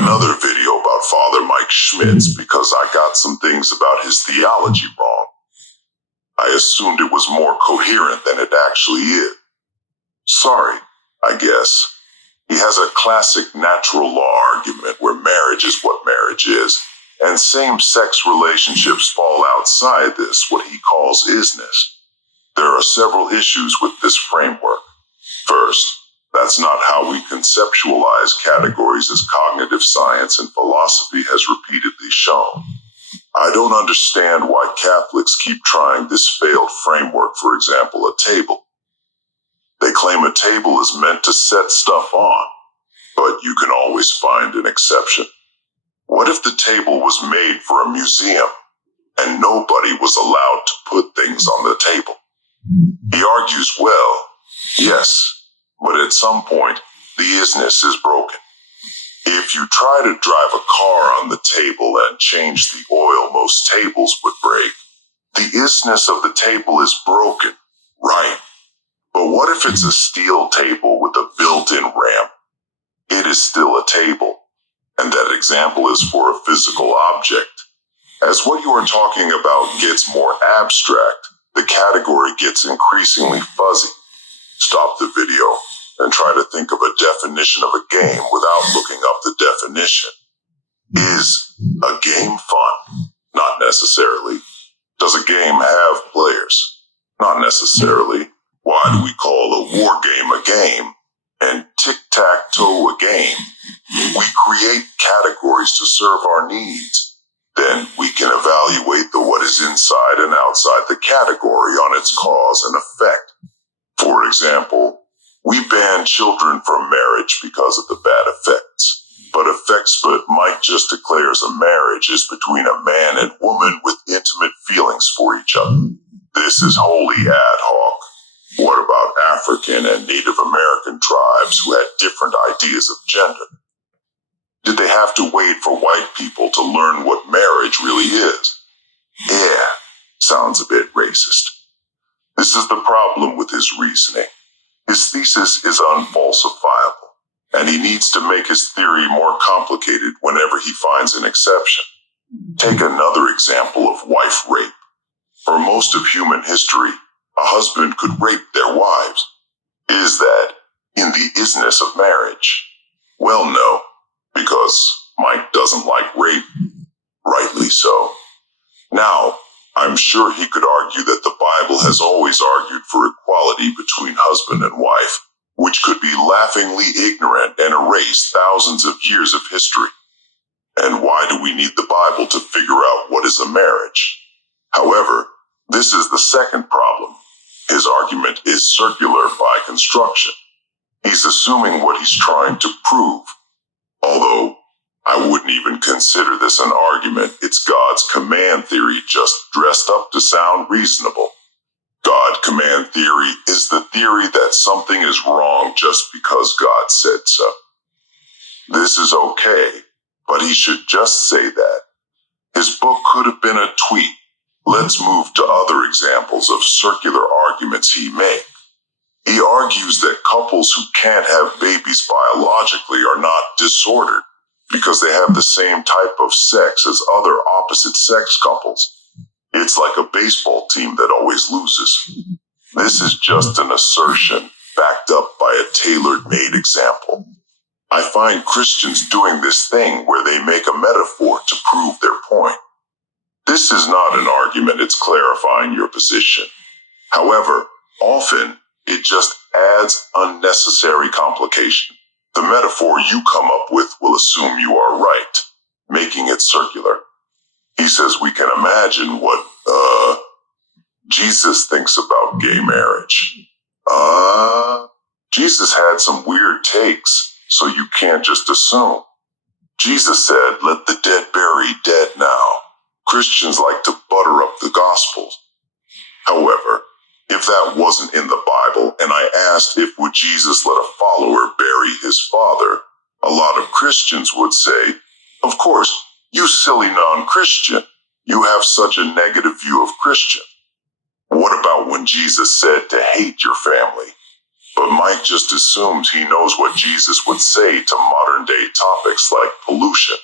another video about Father Mike Schmitz because I got some things about his theology wrong. I assumed it was more coherent than it actually is. Sorry, I guess. He has a classic natural law argument where marriage is what marriage is, and same-sex relationships fall outside this, what he calls isness. There are several issues with this framework. First, that's not how we conceptualize categories, as cognitive science and philosophy has repeatedly shown. I don't understand why Catholics keep trying this failed framework, for example, a table. They claim a table is meant to set stuff on, but you can always find an exception. What if the table was made for a museum and nobody was allowed to put things on the table? He argues, well, yes, but at some point, the isness is broken. If you try to drive a car on the table and change the oil, most tables would break. The isness of the table is broken, right? But what if it's a steel table with a built-in ramp? It is still a table, and that example is for a physical object. As what you are talking about gets more abstract, the category gets increasingly fuzzy. Stop the video and try to think of a definition of a game without looking up the definition. Is a game fun? Not necessarily. Does a game have players? Not necessarily. Why do we call a war game a game and tic-tac-toe a game? We create categories to serve our needs. Then we can evaluate the what is inside and outside the category on its cause and effect. For example, we ban children from marriage because of the bad effects. But Mike just declares a marriage is between a man and woman with intimate feelings for each other. This is wholly ad hoc. What about African and Native American tribes who had different ideas of gender? Did they have to wait for white people to learn what marriage really is? Yeah, sounds a bit racist. This is the problem with his reasoning. His thesis is unfalsifiable, and he needs to make his theory more complicated whenever he finds an exception. Take another example of wife rape. For most of human history, a husband could rape their wives. Is that in the isness of marriage? Well, no, because Mike doesn't like rape. Rightly so. Now, I'm sure he could argue that the Bible has always argued for equality between husband and wife, which could be laughingly ignorant and erase thousands of years of history. And why do we need the Bible to figure out what is a marriage? However, this is the second problem. His argument is circular by construction. He's assuming what he's trying to prove. Although, I wouldn't even consider this an argument. It's God's command theory just dressed up to sound reasonable. God command theory is the theory that something is wrong just because God said so. This is okay, but he should just say that. His book could have been a tweet. Let's move to other examples of circular arguments he makes. He argues that couples who can't have babies biologically are not disordered because they have the same type of sex as other opposite-sex couples. It's like a baseball team that always loses. This is just an assertion backed up by a tailor-made example. I find Christians doing this thing where they make a metaphor to prove their point. This is not an argument, it's clarifying your position. However, often it just adds unnecessary complication. The metaphor you come up with will assume you are right, making it circular. He says we can imagine what, Jesus thinks about gay marriage. Jesus had some weird takes, so you can't just assume. Jesus said, let the dead bury dead now. Christians like to butter up the Gospels. However, if that wasn't in the Bible and I asked if would Jesus let a follower bury his father, a lot of Christians would say, of course, you silly non-Christian. You have such a negative view of Christians. What about when Jesus said to hate your family? But Mike just assumes he knows what Jesus would say to modern day topics like pollution.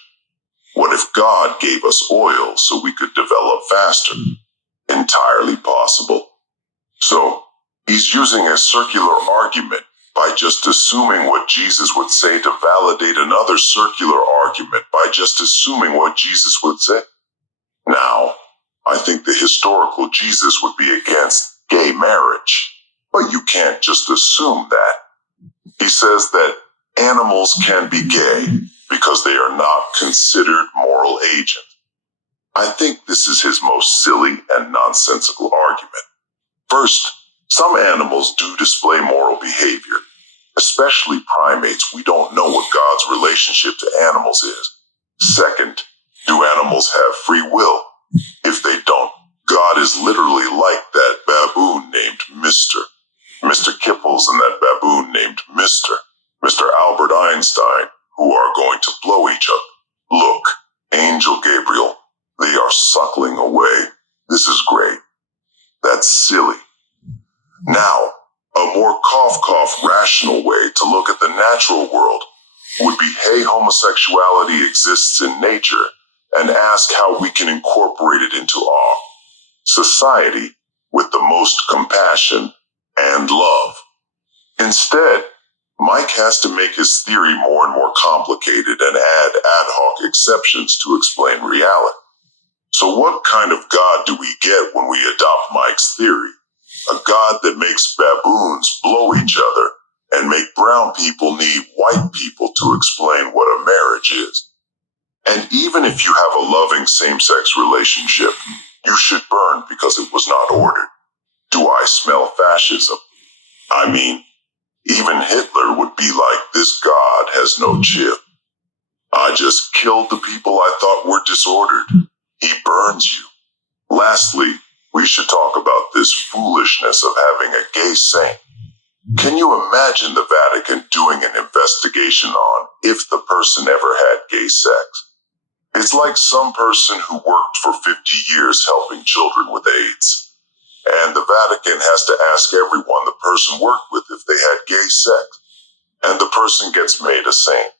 What if God gave us oil so we could develop faster? Entirely possible. So, he's using a circular argument by just assuming what Jesus would say to validate another circular argument by just assuming what Jesus would say. Now, I think the historical Jesus would be against gay marriage, but you can't just assume that. He says that animals can be gay because they are not considered moral agents. I think this is his most silly and nonsensical argument. First, some animals do display moral behavior, especially primates. We don't know what God's relationship to animals is. Second, do animals have free will? If they don't, God is literally like that baboon named Mr. Kipples and that baboon named Mr. Albert Einstein, who are going to blow each other. Look, Angel Gabriel, they are suckling away. This is great. That's silly. Now, a more cough rational way to look at the natural world would be, hey, homosexuality exists in nature, and ask how we can incorporate it into our society with the most compassion and love. Instead, Mike has to make his theory more and more complicated and add ad hoc exceptions to explain reality. So what kind of God do we get when we adopt Mike's theory? A God that makes baboons blow each other and make brown people need white people to explain what a marriage is. And even if you have a loving same-sex relationship, you should burn because it was not ordered. Do I smell fascism? I mean, even Hitler would be like, this God has no chip. I just killed the people I thought were disordered. He burns you. Lastly, we should talk about this foolishness of having a gay saint. Can you imagine the Vatican doing an investigation on if the person ever had gay sex? It's like some person who worked for 50 years helping children with AIDS. And the Vatican has to ask everyone the person worked with if they had gay sex. And the person gets made a saint.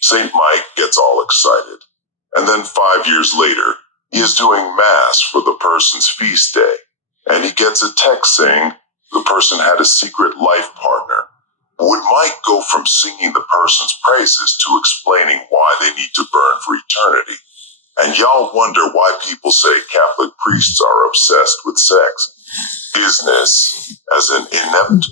Saint Mike gets all excited. And then 5 years later, he is doing mass for the person's feast day. And he gets a text saying the person had a secret life partner. Would Mike go from singing the person's praises to explaining why they need to burn for eternity? And y'all wonder why people say Catholic priests are obsessed with sex. Business as an inept